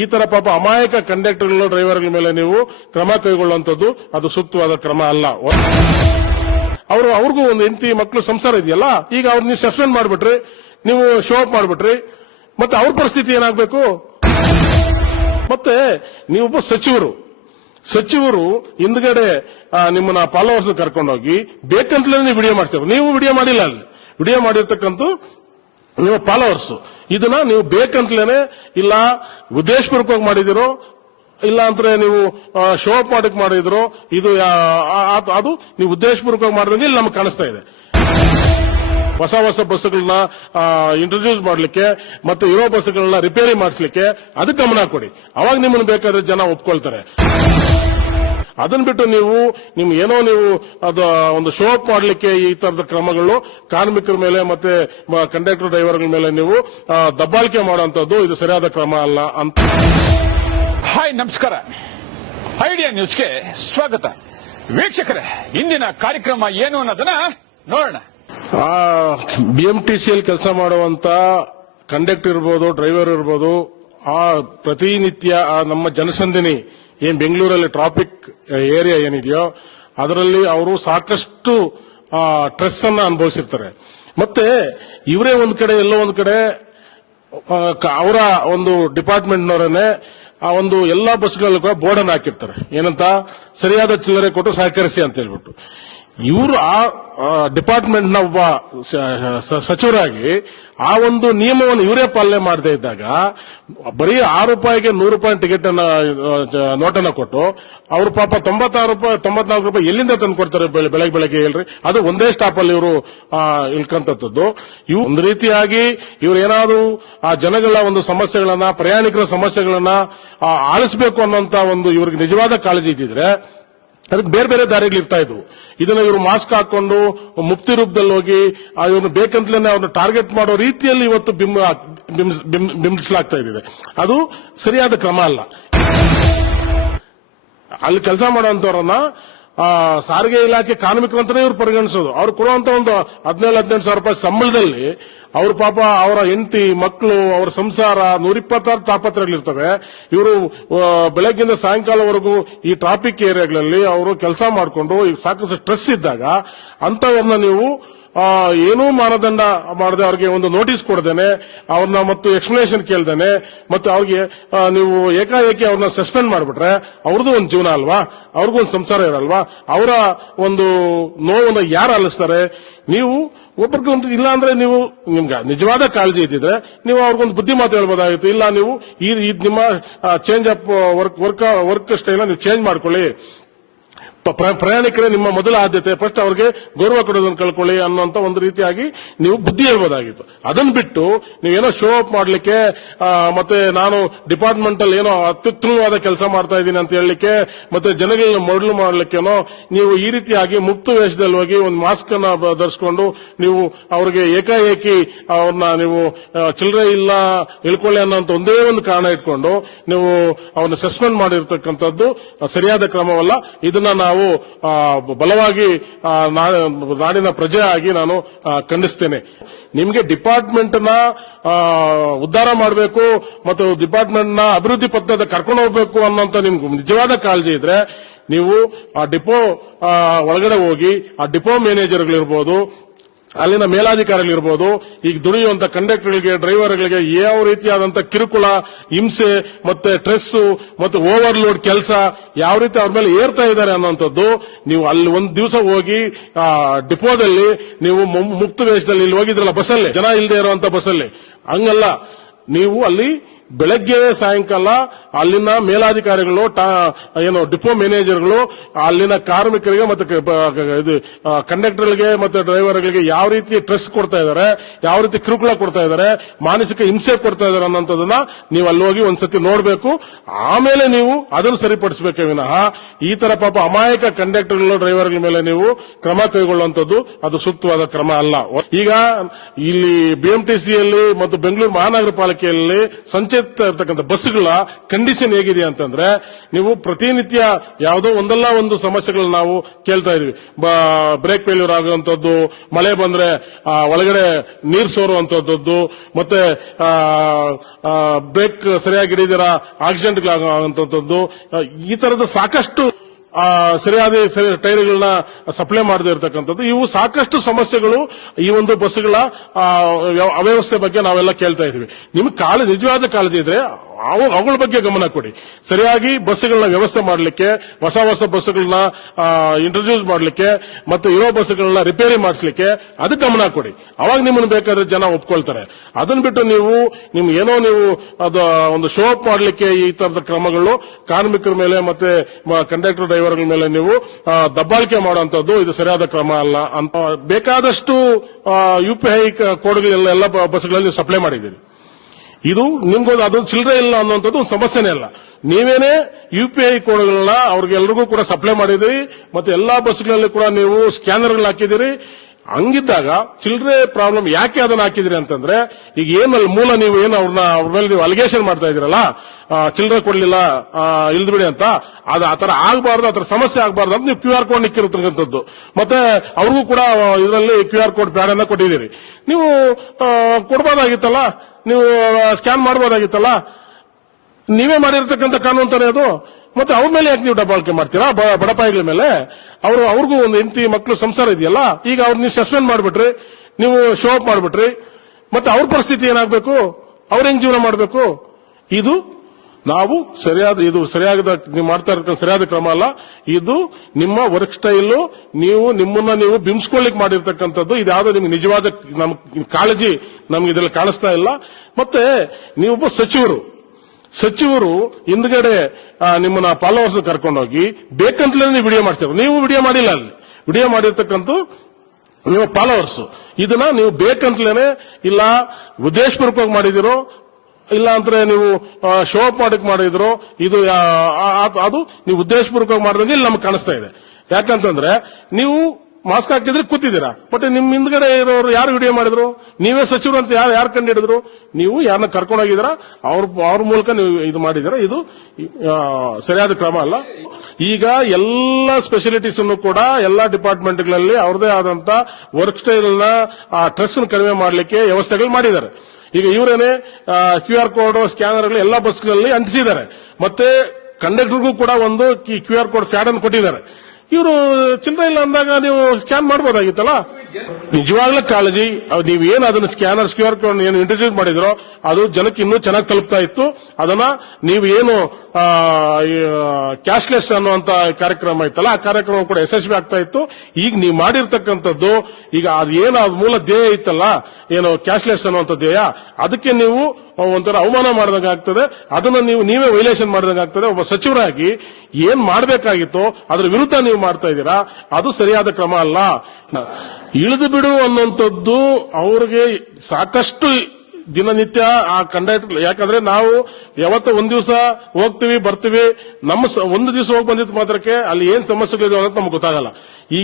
ಈ ತರ ಪಾಪ ಅಮಾಯಕ ಕಂಡಕ್ಟರ್ಗಳು ಡ್ರೈವರ್ಗಳ ಮೇಲೆ ನೀವು ಕ್ರಮ ಕೈಗೊಳ್ಳುವಂತದ್ದು ಅದು ಸೂಕ್ತವಾದ ಕ್ರಮ ಅಲ್ಲ. ಅವ್ರಿಗೂ ಒಂದು ಹೆಂಡತಿ ಮಕ್ಕಳು ಸಂಸಾರ ಇದೆಯಲ್ಲ, ಈಗ ಅವ್ರು ನೀವು ಸಸ್ಪೆಂಡ್ ಮಾಡ್ಬಿಟ್ರಿ, ನೀವು ಶೋ ಅಪ್ ಮಾಡ್ಬಿಟ್ರಿ, ಮತ್ತೆ ಅವ್ರ ಪರಿಸ್ಥಿತಿ ಏನಾಗಬೇಕು? ಮತ್ತೆ ನೀವೊಬ್ಬ ಸಚಿವರು ಹಿಂದ್ಗಡೆ ನಿಮ್ಮನ್ನ ಫಾಲೋವರ್ಸ್ ಕರ್ಕೊಂಡೋಗಿ ಬೇಕಂತಲೇ ನೀವು ವಿಡಿಯೋ ಮಾಡ್ತೀರ. ನೀವು ವಿಡಿಯೋ ಮಾಡಿಲ್ಲ, ಅಲ್ಲಿ ವಿಡಿಯೋ ಮಾಡಿರ್ತಕ್ಕಂಥ ನೀವು ಫಾಲೋವರ್ಸ್ ಇದನ್ನ ನೀವು ಬೇಕಂತಲೇನೆ ಇಲ್ಲ ಉದ್ದೇಶಪೂರ್ವಕವಾಗಿ ಮಾಡಿದಿರೋ ಇಲ್ಲ ಅಂದ್ರೆ ನೀವು ಶೋ ಅಪ್ ಮಾಡಕ್ ಮಾಡಿದ್ರು, ಇದು ಅದು ನೀವು ಉದ್ದೇಶಪೂರ್ವಕವಾಗಿ ಮಾಡಿದಂಗೆ ಇಲ್ಲಿ ನಮ್ಗೆ ಕಾಣಿಸ್ತಾ ಇದೆ. ಹೊಸ ಬಸ್ಗಳನ್ನ ಇಂಟ್ರೊಡ್ಯೂಸ್ ಮಾಡ್ಲಿಕ್ಕೆ ಮತ್ತೆ ಇರೋ ಬಸ್ಗಳನ್ನ ರಿಪೇರಿ ಮಾಡಿಸ್ಲಿಕ್ಕೆ ಅದಕ್ಕೆ ಗಮನ ಕೊಡಿ. ಅವಾಗ ನಿಮ್ಮನ್ನು ಬೇಕಾದ್ರೆ ಜನ ಒಪ್ಕೊಳ್ತಾರೆ. ಅದನ್ನ ಬಿಟ್ಟು ನೀವು ಏನೋ ಅದು ಒಂದು ಶೋ ಅಪ್ ಮಾಡ್ಲಿಕ್ಕೆ ಈ ತರದ ಕ್ರಮಗಳು ಕಾರ್ಮಿಕರ ಮೇಲೆ ಮತ್ತೆ ಕಂಡಕ್ಟರ್ ಡ್ರೈವರ್ಗಳ ಮೇಲೆ ನೀವು ದಬ್ಬಾಳಿಕೆ ಮಾಡುವಂತದ್ದು ಇದು ಸರಿಯಾದ ಕ್ರಮ ಅಲ್ಲ ಅಂತ. ಹಾಯ್, ನಮಸ್ಕಾರ. ಐಡಿಯಾ ನ್ಯೂಸ್ಗೆ ಸ್ವಾಗತ. ವೀಕ್ಷಕರೇ, ಇಂದಿನ ಕಾರ್ಯಕ್ರಮ ಏನು ಅನ್ನೋದನ್ನ ನೋಡೋಣ. BMTCಯಲ್ಲಿ ಕೆಲಸ ಮಾಡುವಂತ ಕಂಡಕ್ಟರ್ ಇರ್ಬೋದು, ಡ್ರೈವರ್ ಇರ್ಬೋದು, ಆ ಪ್ರತಿನಿತ್ಯ ನಮ್ಮ ಜನಸಂದಣಿ ಏನ್ ಬೆಂಗಳೂರಲ್ಲಿ ಟ್ರಾಫಿಕ್ ಏರಿಯಾ ಏನಿದೆಯೋ ಅದರಲ್ಲಿ ಅವರು ಸಾಕಷ್ಟು ಸ್ಟ್ರೆಸ್ ಅನ್ನ ಅನುಭವಿಸಿರ್ತಾರೆ. ಮತ್ತೆ ಇವರೇ ಎಲ್ಲೋ ಒಂದ್ ಕಡೆ ಅವರ ಒಂದು ಡಿಪಾರ್ಟ್ಮೆಂಟ್ನವರನ್ನೇ ಆ ಒಂದು ಎಲ್ಲಾ ಬಸ್ಗಳಿಗೂ ಬೋರ್ಡ್ ಅನ್ನು ಹಾಕಿರ್ತಾರೆ. ಏನಂತ? ಸರಿಯಾದ ಚಿಲ್ಲರೆ ಕೊಟ್ಟು ಸಹಕರಿಸಿ ಅಂತ ಹೇಳ್ಬಿಟ್ಟು. ಇವರು ಆ ಡಿಪಾರ್ಟ್ಮೆಂಟ್ ನ ಒಬ್ಬ ಸಚಿವರಾಗಿ ಆ ಒಂದು ನಿಯಮವನ್ನು ಇವರೇ ಪಾಲನೆ ಮಾಡದೇ ಇದ್ದಾಗ ಬರೀ ₹6ಗೆ ₹100 ಟಿಕೆಟ್ ಅನ್ನ ನೋಟನ್ನ ಕೊಟ್ಟು ಅವ್ರ ಪಾಪ ₹94 ಎಲ್ಲಿಂದ ತಂದು ಕೊಡ್ತಾರೆ ಬೆಳಗ್ಗೆ ಹೇಳ್ರಿ? ಅದು ಒಂದೇ ಸ್ಟಾಪ್ ಅಲ್ಲಿ ಇವರು ಇಳ್ಕಂತದ್ದು. ಇವು ಒಂದು ರೀತಿಯಾಗಿ ಇವ್ರು ಏನಾದ್ರು ಆ ಜನಗಳ ಒಂದು ಸಮಸ್ಯೆಗಳನ್ನ, ಪ್ರಯಾಣಿಕರ ಸಮಸ್ಯೆಗಳನ್ನ ಆಲಿಸಬೇಕು ಅನ್ನೋಂತ ಒಂದು ಇವ್ರಿಗೆ ನಿಜವಾದ ಕಾಳಜಿ ಇದ್ದಿದ್ರೆ ಅದಕ್ಕೆ ಬೇರೆ ದಾರಿಗಳು ಇರ್ತಾ ಇದ್ವು. ಇದನ್ನ ಇವರು ಮಾಸ್ಕ್ ಹಾಕೊಂಡು ಮುಕ್ತಿ ರೂಪದಲ್ಲಿ ಹೋಗಿ ಇವ್ರನ್ನ ಬೇಕಂತಲೇ ಅವ್ರನ್ನ ಟಾರ್ಗೆಟ್ ಮಾಡೋ ರೀತಿಯಲ್ಲಿ ಇವತ್ತು ಬಿಂಬಿಸಲಾಗ್ತಾ ಇದೆ. ಅದು ಸರಿಯಾದ ಕ್ರಮ ಅಲ್ಲ. ಅಲ್ಲಿ ಕೆಲಸ ಮಾಡುವಂತವ್ರನ್ನ ಸಾರಿಗೆ ಇಲಾಖೆ ಕಾರ್ಮಿಕರಂತಾನೆ ಇವ್ರು ಪರಿಗಣಿಸೋದು. ಅವ್ರು ಕೊಡುವಂತ ಒಂದು 17,000-18,000 ಸಾವಿರ ಸಂಬಳದಲ್ಲಿ ಅವ್ರ ಪಾಪ ಅವರ ಹೆಂಡತಿ ಮಕ್ಕಳು ಅವರ ಸಂಸಾರ 126 ತಾಪತ್ರಗಳಿರ್ತವೆ. ಇವರು ಬೆಳಗ್ಗಿಂದ ಸಾಯಂಕಾಲವರೆಗೂ ಈ ಟ್ರಾಫಿಕ್ ಏರಿಯಾಗಳಲ್ಲಿ ಅವರು ಕೆಲಸ ಮಾಡಿಕೊಂಡು ಸಾಕಷ್ಟು ಸ್ಟ್ರೆಸ್ ಇದ್ದಾಗ ಅಂತವ್ರನ್ನ ನೀವು ಏನೂ ಮಾನದಂಡ ಮಾಡದೆ ಅವ್ರಿಗೆ ಒಂದು ನೋಟಿಸ್ ಕೊಡದೇನೆ ಅವ್ರನ್ನ ಮತ್ತು ಎಕ್ಸ್ಪ್ಲನೇಷನ್ ಕೇಳ್ದೇನೆ ಮತ್ತೆ ಅವ್ರಿಗೆ ನೀವು ಏಕಾಏಕಿ ಅವ್ರನ್ನ ಸಸ್ಪೆಂಡ್ ಮಾಡಿಬಿಟ್ರೆ ಅವ್ರದ್ದು ಒಂದು ಜೀವನ ಅಲ್ವಾ, ಅವ್ರಿಗೂ ಒಂದು ಸಂಸಾರ ಇರಲ್ವಾ? ಅವರ ಒಂದು ನೋವನ್ನು ಯಾರು ಆಲಿಸ್ತಾರೆ? ನೀವು ಒಬ್ಬರಿಗೊಂದು ಇಲ್ಲ ಅಂದ್ರೆ ನೀವು ನಿಮ್ಗೆ ನಿಜವಾದ ಕಾಳಜಿ ಇದ್ದಿದ್ರೆ ನೀವು ಅವ್ರಿಗೊಂದು ಬುದ್ಧಿ ಮಾತು ಹೇಳ್ಬೋದಾಗಿತ್ತು. ಇಲ್ಲ ನೀವು ನಿಮ್ಮ ಚೇಂಜ್ ಆಫ್ ವರ್ಕ್ ಸ್ಟೈಲ್ ನೀವು ಚೇಂಜ್ ಮಾಡ್ಕೊಳ್ಳಿ, ಪ್ರಯಾಣಿಕರೇ ನಿಮ್ಮ ಮೊದಲ ಆದ್ಯತೆ, ಫಸ್ಟ್ ಅವ್ರಿಗೆ ಗೌರವ ಕೊಡೋದನ್ನು ಕಳ್ಕೊಳ್ಳಿ ಅನ್ನೋಂತ ಒಂದು ರೀತಿಯಾಗಿ ನೀವು ಬುದ್ಧಿ ಹೇಳ್ಬೋದಾಗಿತ್ತು. ಅದನ್ನ ಬಿಟ್ಟು ನೀವೇನೋ ಶೋ ಅಪ್ ಮಾಡ್ಲಿಕ್ಕೆ ಮತ್ತೆ ನಾನು ಡಿಪಾರ್ಟ್ಮೆಂಟ್ ಅಲ್ಲಿ ಏನೋ ಅತ್ಯುತ್ತಮವಾದ ಕೆಲಸ ಮಾಡ್ತಾ ಇದ್ದೀನಿ ಅಂತ ಹೇಳಲಿಕ್ಕೆ ಮತ್ತೆ ಜನಗಳನ್ನ ಮೊದಲು ಮಾಡ್ಲಿಕ್ಕೇನೋ ನೀವು ಈ ರೀತಿಯಾಗಿ ಮುಕ್ತ ವೇಷದಲ್ಲಿ ಹೋಗಿ ಒಂದು ಮಾಸ್ಕ್ ಅನ್ನ ಧರಿಸಿಕೊಂಡು ನೀವು ಅವ್ರಿಗೆ ಏಕಾಏಕಿ ಅವ್ರನ್ನ ನೀವು ಚಿಲ್ಲರೆ ಇಲ್ಲ ಇಳ್ಕೊಳ್ಳಿ ಅನ್ನೋಂತ ಒಂದೇ ಒಂದು ಕಾರಣ ಇಟ್ಕೊಂಡು ನೀವು ಅವ್ರನ್ನ ಸಸ್ಪೆಂಡ್ ಮಾಡಿರ್ತಕ್ಕಂಥದ್ದು ಸರಿಯಾದ ಕ್ರಮವಲ್ಲ. ಇದನ್ನ ನಾವು ಬಲವಾಗಿ ನಾಡಿನ ಪ್ರಜೆ ಆಗಿ ನಾನು ಖಂಡಿಸ್ತೇನೆ. ನಿಮಗೆ ಡಿಪಾರ್ಟ್ಮೆಂಟ್ ನ ಉದ್ಧಾರ ಮಾಡಬೇಕು ಮತ್ತು ಡಿಪಾರ್ಟ್ಮೆಂಟ್ ನ ಅಭಿವೃದ್ಧಿ ಪಥದ ಕರ್ಕೊಂಡು ಹೋಗಬೇಕು ಅನ್ನೋಂತ ನಿಮ್ಗೆ ನಿಜವಾದ ಕಾಳಜಿ ಇದ್ರೆ ನೀವು ಆ ಡಿಪೋ ಒಳಗಡೆ ಹೋಗಿ ಆ ಡಿಪೋ ಮ್ಯಾನೇಜರ್ಗಳಿರ್ಬೋದು, ಅಲ್ಲಿನ ಮೇಲಾಧಿಕಾರಿಗಳಿರ್ಬೋದು, ಈಗ ದುಡಿಯುವಂತ ಕಂಡಕ್ಟರ್ಗಳಿಗೆ ಡ್ರೈವರ್ಗಳಿಗೆ ಯಾವ ರೀತಿಯಾದಂತ ಕಿರುಕುಳ, ಹಿಂಸೆ ಮತ್ತೆ ಸ್ಟ್ರೆಸ್ ಮತ್ತೆ ಓವರ್ಲೋಡ್ ಕೆಲಸ ಯಾವ ರೀತಿ ಅವ್ರ ಮೇಲೆ ಏರ್ತಾ ಇದ್ದಾರೆ ಅನ್ನೋಂಥದ್ದು ನೀವು ಅಲ್ಲಿ ಒಂದು ದಿವಸ ಹೋಗಿ ಡಿಪೋದಲ್ಲಿ ನೀವು ಮುಕ್ತ ವೇಷದಲ್ಲಿ ಇಲ್ಲಿ ಹೋಗಿದ್ರಲ್ಲ ಬಸ್ಸಲ್ಲಿ, ಜನ ಇಲ್ಲದೆ ಇರುವಂತ ಬಸ್ಸಲ್ಲಿ, ಹಂಗಲ್ಲ. ನೀವು ಅಲ್ಲಿ ಬೆಳಗ್ಗೆ ಸಾಯಂಕಾಲ ಅಲ್ಲಿನ ಮೇಲಾಧಿಕಾರಿಗಳು ಏನು ಡಿಪೋ ಮ್ಯಾನೇಜರ್ಗಳು ಅಲ್ಲಿನ ಕಾರ್ಮಿಕರಿಗೆ ಮತ್ತೆ ಕಂಡಕ್ಟರ್ಗಳಿಗೆ ಮತ್ತೆ ಡ್ರೈವರ್ಗಳಿಗೆ ಯಾವ ರೀತಿ ಸ್ಟ್ರೆಸ್ ಕೊಡ್ತಾ ಇದ್ದಾರೆ, ಯಾವ ರೀತಿ ಕಿರುಕುಳ ಕೊಡ್ತಾ ಇದ್ದಾರೆ, ಮಾನಸಿಕ ಹಿಂಸೆ ಕೊಡ್ತಾ ಇದ್ದಾರೆ ಅನ್ನೋದನ್ನ ನೀವು ಅಲ್ಲಿ ಹೋಗಿ ಒಂದ್ಸತಿ ನೋಡಬೇಕು. ಆಮೇಲೆ ನೀವು ಅದನ್ನು ಸರಿಪಡಿಸಬೇಕೇ ವಿನಃ ಈ ತರ ಪಾಪ ಅಮಾಯಕ ಕಂಡಕ್ಟರ್ಗಳು ಡ್ರೈವರ್ಗಳ ಮೇಲೆ ನೀವು ಕ್ರಮ ಕೈಗೊಳ್ಳುವಂತದ್ದು ಅದು ಸೂಕ್ತವಾದ ಕ್ರಮ ಅಲ್ಲ. ಈಗ ಇಲ್ಲಿ BMTCಯಲ್ಲಿ ಮತ್ತು ಬೆಂಗಳೂರು ಮಹಾನಗರ ಪಾಲಿಕೆಯಲ್ಲಿ ಸಂಚೆ ಸಂಚರಿಸ್ತಾ ಇರ್ತಕ್ಕಂಥ ಬಸ್ಗಳ ಕಂಡೀಷನ್ ಹೇಗಿದೆ ಅಂತಂದ್ರೆ, ನೀವು ಪ್ರತಿನಿತ್ಯ ಯಾವುದೋ ಒಂದಲ್ಲ ಒಂದು ಸಮಸ್ಯೆಗಳನ್ನ ನಾವು ಕೇಳ್ತಾ ಇದೀವಿ. ಬ್ರೇಕ್ ಫೇಲ್ಯೂರ್ ಆಗುವಂತದ್ದು, ಮಳೆ ಬಂದ್ರೆ ಒಳಗಡೆ ನೀರು ಸೋರುವಂತದ್ದು, ಮತ್ತೆ ಬ್ರೇಕ್ ಸರಿಯಾಗಿ ಹಿಡಿದಿರ ಆಕ್ಸಿಡೆಂಟ್ಗಳಾಗುವಂತದ್ದು, ಈ ತರದ ಸಾಕಷ್ಟು ಸರಿಯಾದ ಟೈರ್ಗಳನ್ನ ಸಪ್ಲೈ ಮಾಡದೇ ಇರತಕ್ಕಂಥದ್ದು, ಇವು ಸಾಕಷ್ಟು ಸಮಸ್ಯೆಗಳು ಈ ಒಂದು ಬಸ್ಗಳ ಅವ್ಯವಸ್ಥೆ ಬಗ್ಗೆ ನಾವೆಲ್ಲ ಕೇಳ್ತಾ ಇದೀವಿ. ನಿಮ್ಗೆ ನಿಜವಾದ ಕಾಳಜಿ ಇದ್ರೆ ಅವುಗಳ ಬಗ್ಗೆ ಗಮನ ಕೊಡಿ. ಸರಿಯಾಗಿ ಬಸ್ಗಳನ್ನ ವ್ಯವಸ್ಥೆ ಮಾಡಲಿಕ್ಕೆ, ಹೊಸ ಬಸ್ಗಳನ್ನ ಇಂಟ್ರೊಡ್ಯೂಸ್ ಮಾಡಲಿಕ್ಕೆ, ಮತ್ತೆ ಇರೋ ಬಸ್ಗಳನ್ನ ರಿಪೇರಿ ಮಾಡಿಸ್ಲಿಕ್ಕೆ ಅದಕ್ಕೆ ಗಮನ ಕೊಡಿ. ಅವಾಗ ನಿಮ್ಮನ್ನು ಬೇಕಾದ್ರೆ ಜನ ಒಪ್ಕೊಳ್ತಾರೆ. ಅದನ್ನ ಬಿಟ್ಟು ನೀವು ಏನೋ ಅದು ಒಂದು ಶೋ ಅಪ್ ಮಾಡಲಿಕ್ಕೆ ಈ ತರದ ಕ್ರಮಗಳು ಕಾರ್ಮಿಕರ ಮೇಲೆ ಮತ್ತೆ ಕಂಡಕ್ಟರ್ ಡ್ರೈವರ್ಗಳ ಮೇಲೆ ನೀವು ದಬ್ಬಾಳಿಕೆ ಮಾಡುವಂತದ್ದು ಇದು ಸರಿಯಾದ ಕ್ರಮ ಅಲ್ಲ ಅಂತ. ಬೇಕಾದಷ್ಟು UPI ಕೋಡ್ಗಳೆಲ್ಲ ಎಲ್ಲ ಬಸ್ಗಳಲ್ಲಿ ನೀವು ಸಪ್ಲೈ ಮಾಡಿದ್ದೀರಿ. ಇದು ನಿಮ್ಗೊಂದು ಅದು ಚಿಲ್ಲರೆ ಇಲ್ಲ ಅನ್ನುವಂಥದ್ದು ಒಂದು ಸಮಸ್ಯೆನೇ ಅಲ್ಲ. ನೀವೇನೇ UPI ಕೋಡ್ಗಳನ್ನ ಅವ್ರಿಗೆಲ್ಲರಿಗೂ ಕೂಡ ಸಪ್ಲೈ ಮಾಡಿದಿರಿ, ಮತ್ತೆ ಎಲ್ಲಾ ಬಸ್ಗಳಲ್ಲಿ ಕೂಡ ನೀವು ಸ್ಕ್ಯಾನರ್ಗಳು ಹಾಕಿದಿರಿ. ಹಂಗಿದ್ದಾಗ ಚಿಲ್ಲರೆ ಪ್ರಾಬ್ಲಮ್ ಯಾಕೆ ಅದನ್ನ ಹಾಕಿದಿರಿ ಅಂತಂದ್ರೆ, ಈಗ ಏನಲ್ಲಿ ಮೂಲ ನೀವು ಏನು ಅವ್ರ ಮೇಲೆ ನೀವು ಅಲಿಗೇಷನ್ ಮಾಡ್ತಾ ಇದೀರಲ್ಲ, ಚಿಲ್ಲರೆ ಕೊಡ್ಲಿಲ್ಲ ಇಲ್ದು ಬಿಡಿ ಅಂತ, ಅದು ಆತರ ಆಗಬಾರ್ದು, ಆತರ ಸಮಸ್ಯೆ ಆಗಬಾರ್ದು ಅಂತ ನೀವು QR ಕೋಡ್ ನಿಕ್ಕಿರತಕ್ಕಂಥದ್ದು. ಮತ್ತೆ ಅವ್ರಿಗೂ ಕೂಡ ಇದರಲ್ಲಿ QR ಕೋಡ್ ಪ್ಯಾಡ್ ಅನ್ನ ಕೊಟ್ಟಿದ್ದೀರಿ. ನೀವು ಕೊಡ್ಬೋದಾಗಿತ್ತಲ್ಲ, ನೀವು ಸ್ಕ್ಯಾನ್ ಮಾಡಬಹುದಾಗಿತ್ತಲ್ಲ. ನೀವೇ ಮಾಡಿರ್ತಕ್ಕಂಥ ಕಾನೂನು ತಾನೇ ಅದು. ಮತ್ತೆ ಅವ್ರ ಮೇಲೆ ಯಾಕೆ ನೀವು ದಬ್ಬಾಳಿಕೆ ಮಾಡ್ತೀರಾ? ಬಡಪಾಯಿಗಳ ಮೇಲೆ. ಅವ್ರಿಗೂ ಒಂದು ಹೆಂಡತಿ ಮಕ್ಕಳು ಸಂಸಾರ ಇದೆಯಲ್ಲ, ಈಗ ಅವ್ರು ನೀವು ಸಸ್ಪೆಂಡ್ ಮಾಡ್ಬಿಟ್ರಿ, ನೀವು ಶೋ ಅಪ್ ಮಾಡ್ಬಿಟ್ರಿ, ಮತ್ತೆ ಅವ್ರ ಪರಿಸ್ಥಿತಿ ಏನಾಗಬೇಕು? ಅವ್ರ ಹೆಂಗ್ ಜೀವನ ಮಾಡಬೇಕು? ಇದು ನೀವು ಮಾಡ್ತಾ ಇರ್ತಕ್ಕಂಥ ಸರಿಯಾದ ಕ್ರಮ ಅಲ್ಲ. ಇದು ನಿಮ್ಮ ವರ್ಕ್ ಸ್ಟೈಲು, ನಿಮ್ಮನ್ನ ನೀವು ಬಿಂಬಿಸ್ಕೊಳ್ಳಿಕ್ ಮಾಡಿರ್ತಕ್ಕಂಥದ್ದು. ಇದ್ಯಾವುದೋ ನಿಮ್ಗೆ ನಿಜವಾದ ಕಾಳಜಿ ನಮ್ಗೆ ಇದರಲ್ಲಿ ಕಾಣಿಸ್ತಾ ಇಲ್ಲ. ಮತ್ತೆ ನೀವೊಬ್ಬ ಸಚಿವರು ಹಿಂದ್ಗಡೆ ನಿಮ್ಮನ್ನ ಫಾಲೋವರ್ಸ್ ಕರ್ಕೊಂಡೋಗಿ ಬೇಕಂತಲೇ ನೀವು ವಿಡಿಯೋ ಮಾಡ್ತೀರ. ನೀವು ವಿಡಿಯೋ ಮಾಡಿಲ್ಲ, ಅಲ್ಲಿ ವಿಡಿಯೋ ಮಾಡಿರ್ತಕ್ಕಂಥ ನಿಮ್ಮ ಫಾಲೋವರ್ಸ್. ಇದನ್ನ ನೀವು ಬೇಕಂತಲೇನೆ ಇಲ್ಲ ಉದ್ದೇಶಪೂರ್ವಕವಾಗಿ ಮಾಡಿದಿರೋ, ಇಲ್ಲ ಅಂದ್ರೆ ನೀವು ಶೋ ಅಪ್ ಮಾಡಿದ್ರು, ಇದು ಅದು ನೀವು ಉದ್ದೇಶಪೂರ್ವಕವಾಗಿ ಮಾಡಿದಂಗೆ ಇಲ್ಲಿ ನಮ್ಗೆ ಕಾಣಿಸ್ತಾ ಇದೆ. ಯಾಕಂತಂದ್ರೆ ನೀವು ಮಾಸ್ಕ್ ಹಾಕಿದ್ರೆ ಕೂತಿದ್ದೀರಾ, ಬಟ್ ನಿಮ್ ಹಿಂದ್ಗಡೆ ಇರೋರು ಯಾರು ವಿಡಿಯೋ ಮಾಡಿದ್ರು? ನೀವೇ ಸಚಿವರು ಅಂತ ಯಾರು ಕಂಡು ಹಿಡಿದ್ರು? ನೀವು ಯಾರನ್ನ ಕರ್ಕೊಂಡೋಗಿದ್ದೀರಾ, ಅವ್ರ ಮೂಲಕ ನೀವು ಇದು ಮಾಡಿದ್ದೀರಾ. ಇದು ಸರಿಯಾದ ಕ್ರಮ ಅಲ್ಲ. ಈಗ ಎಲ್ಲ ಸ್ಪೆಷಾಲಿಟೀಸ್ ಅನ್ನು ಕೂಡ ಎಲ್ಲಾ ಡಿಪಾರ್ಟ್ಮೆಂಟ್ಗಳಲ್ಲಿ ಅವ್ರದೇ ಆದಂತ ವರ್ಕ್ ಸ್ಟೈಲ್ ನ ಸ್ಟ್ರೆಸ್ ಕಡಿಮೆ ಮಾಡಲಿಕ್ಕೆ ವ್ಯವಸ್ಥೆಗಳು ಮಾಡಿದ್ದಾರೆ. ಈಗ ಇವರೇನೆ QR ಕೋಡ್ ಸ್ಕ್ಯಾನರ್ಗಳು ಎಲ್ಲಾ ಬಸ್ಗಳಲ್ಲಿ ಅಂಟಿಸಿದ್ದಾರೆ. ಮತ್ತೆ ಕಂಡಕ್ಟರ್ಗೂ ಕೂಡ ಒಂದು QR ಕೋಡ್ ಪ್ಯಾಡ್ ಅನ್ನು ಕೊಟ್ಟಿದ್ದಾರೆ. ಇವರು ಚಿಲ್ಲರೆ ಇಲ್ಲ ಅಂದಾಗ ನೀವು ಸ್ಕ್ಯಾನ್ ಮಾಡಬಹುದಾಗಿತ್ತಲ್ಲ. ನಿಜವಾಗ್ಲೂ ಕಾಳಜಿ, ನೀವೇನು ಅದನ್ನ QR ಕೋಡ್ ಏನು ಇಂಟ್ರೊಡ್ಯೂಸ್ ಮಾಡಿದ್ರೋ ಅದು ಜನಕ್ಕೆ ಇನ್ನೂ ಚೆನ್ನಾಗಿ ತಲುಪ್ತಾ ಇತ್ತು. ಅದನ್ನ ನೀವು ಏನು ಕ್ಯಾಶ್ಲೆಸ್ ಅನ್ನುವಂತ ಕಾರ್ಯಕ್ರಮ ಇತ್ತಲ್ಲ, ಆ ಕಾರ್ಯಕ್ರಮ ಕೂಡ ಯಶಸ್ವಿ ಆಗ್ತಾ ಇತ್ತು. ಈಗ ನೀವು ಮಾಡಿರ್ತಕ್ಕಂಥದ್ದು, ಈಗ ಅದೇನು ಮೂಲ ಧ್ಯೇಯ ಇತ್ತಲ್ಲ, ಏನು ಕ್ಯಾಶ್ಲೆಸ್ ಅನ್ನುವಂಥ ಧ್ಯೇಯ, ಅದಕ್ಕೆ ನೀವು ಒಂಥರ ಅವಮಾನ ಮಾಡಿದಂಗೆ ಆಗ್ತದೆ. ಅದನ್ನ ನೀವೇ ವೈಲೇಷನ್ ಮಾಡಿದಂಗೆ ಆಗ್ತದೆ. ಒಬ್ಬ ಸಚಿವರಾಗಿ ಏನ್ ಮಾಡಬೇಕಾಗಿತ್ತೋ ಅದ್ರ ವಿರುದ್ಧ ನೀವು ಮಾಡ್ತಾ ಇದ್ದೀರಾ. ಅದು ಸರಿಯಾದ ಕ್ರಮ ಅಲ್ಲ. ಇಳಿದು ಬಿಡು ಅನ್ನುವಂಥದ್ದು ಅವ್ರಿಗೆ ಸಾಕಷ್ಟು ದಿನನಿತ್ಯ ಆ ಕಂಡಕ್ಟರ್. ಯಾಕಂದ್ರೆ ನಾವು ಯಾವತ್ತೋ ಒಂದ್ ದಿವಸ ಹೋಗ್ತೀವಿ ಬರ್ತೀವಿ, ಒಂದು ದಿವಸ ಹೋಗಿ ಬಂದಿದ್ದ ಮಾತ್ರಕ್ಕೆ ಅಲ್ಲಿ ಏನ್ ಸಮಸ್ಯೆಗಳಿದೆ ಅಂತ ನಮ್ಗೆ ಗೊತ್ತಾಗಲ್ಲ. ಈ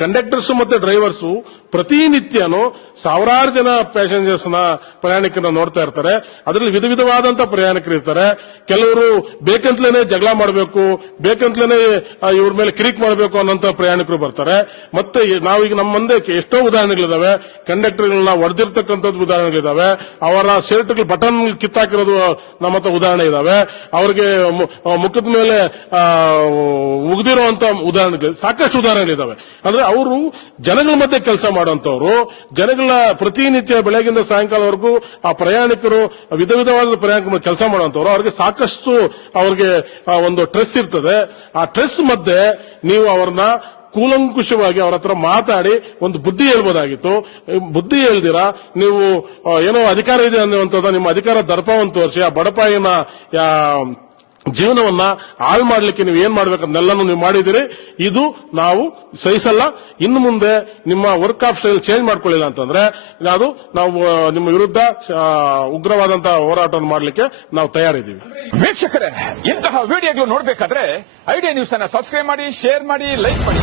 ಕಂಡಕ್ಟರ್ಸ್ ಮತ್ತೆ ಡ್ರೈವರ್ಸ್ ಪ್ರತಿನಿತ್ಯನೂ ಸಾವಿರಾರು ಜನ ಪ್ಯಾಸೆಂಜರ್ಸ್ ಪ್ರಯಾಣಿಕರನ್ನ ನೋಡ್ತಾ ಇರ್ತಾರೆ. ಅದರಲ್ಲಿ ವಿಧವಾದಂತ ಪ್ರಯಾಣಿಕರು ಇರ್ತಾರೆ. ಕೆಲವರು ಬೇಕಂತಲೇನೆ ಜಗಳ ಮಾಡಬೇಕು, ಬೇಕಂತಲೇನೆ ಇವ್ರ ಮೇಲೆ ಕಿರಿಕ್ ಮಾಡಬೇಕು ಅನ್ನೋಂತ ಪ್ರಯಾಣಿಕರು ಬರ್ತಾರೆ. ಮತ್ತೆ ನಾವೀಗ ನಮ್ಮ ಮುಂದೆ ಎಷ್ಟೋ ಉದಾಹರಣೆಗಳಿದಾವೆ. ಕಂಡಕ್ಟರ್ಗಳನ್ನ ಹೊಡೆದಿರ್ತಕ್ಕಂಥದ್ದು ಉದಾಹರಣೆಗಳಿದಾವೆ. ಅವರ ಶರ್ಟ್ಗಳು ಬಟನ್ ಕಿತ್ತಾಕಿರೋದು ನಮ್ಮ ಹತ್ರ ಉದಾಹರಣೆ ಇದಾವೆ. ಅವ್ರಿಗೆ ಮುಖದ ಮೇಲೆ ಉಗಿದಿರುವಂತ ಉದಾಹರಣೆಗಳು ಸಾಕಷ್ಟು ಉದಾಹರಣೆಗಳಿದಾವೆ. ಅಂದ್ರೆ ಅವರು ಜನಗಳ ಮಧ್ಯೆ ಕೆಲಸ ಮಾಡುವಂತವ್ರು, ಜನಗಳ ಪ್ರತಿನಿತ್ಯ ಬೆಳಗಿಂದ ಸಾಯಂಕಾಲವರೆಗೂ ಆ ಪ್ರಯಾಣಿಕರು ವಿಧವಾದ ಪ್ರಯಾಣಿಕರು ಕೆಲಸ ಮಾಡುವಂತವ್ರು. ಅವ್ರಿಗೆ ಸಾಕಷ್ಟು ಅವ್ರಿಗೆ ಒಂದು ಟ್ರೆಸ್ ಇರ್ತದೆ. ಆ ಟ್ರೆಸ್ ಮಧ್ಯೆ ನೀವು ಅವ್ರನ್ನ ಕೂಲಂಕುಷವಾಗಿ ಅವ್ರ ಹತ್ರ ಮಾತಾಡಿ ಒಂದು ಬುದ್ಧಿ ಹೇಳ್ಬೋದಾಗಿತ್ತು. ಬುದ್ಧಿ ಹೇಳ್ದಿರಾ ನೀವು ಏನೋ ಅಧಿಕಾರ ಇದೆ ಅನ್ನುವಂಥದ್ದು ನಿಮ್ಮ ಅಧಿಕಾರ ದರ್ಪವನ್ನು ತೋರಿಸಿ ಆ ಬಡಪಾಯಿನ ಜೀವನವನ್ನ ಹಾಳು ಮಾಡ್ಲಿಕ್ಕೆ ನೀವು ಏನ್ ಮಾಡ್ಬೇಕನ್ನೆಲ್ಲನೂ ನೀವು ಮಾಡಿದಿರಿ. ಇದು ನಾವು ಸಹಿಸಲ್ಲ. ಇನ್ನು ಮುಂದೆ ನಿಮ್ಮ ವರ್ಕ್ ಆಫ್ ಸ್ಟೈಲ್ ಚೇಂಜ್ ಮಾಡ್ಕೊಳ್ಳಿಲ್ಲ ಅಂತಂದ್ರೆ ಅದು ನಾವು ನಿಮ್ಮ ವಿರುದ್ಧ ಉಗ್ರವಾದಂತಹ ಹೋರಾಟವನ್ನು ಮಾಡಲಿಕ್ಕೆ ನಾವು ತಯಾರಿದ್ದೀವಿ. ವೀಕ್ಷಕರೇ, ಇಂತಹ ವಿಡಿಯೋಗಳು ನೋಡಬೇಕಾದ್ರೆ ಐಡಿಯಾ ನ್ಯೂಸ್ ಅನ್ನ ಸಬ್ಸ್ಕ್ರೈಬ್ ಮಾಡಿ, ಶೇರ್ ಮಾಡಿ, ಲೈಕ್ ಮಾಡಿ.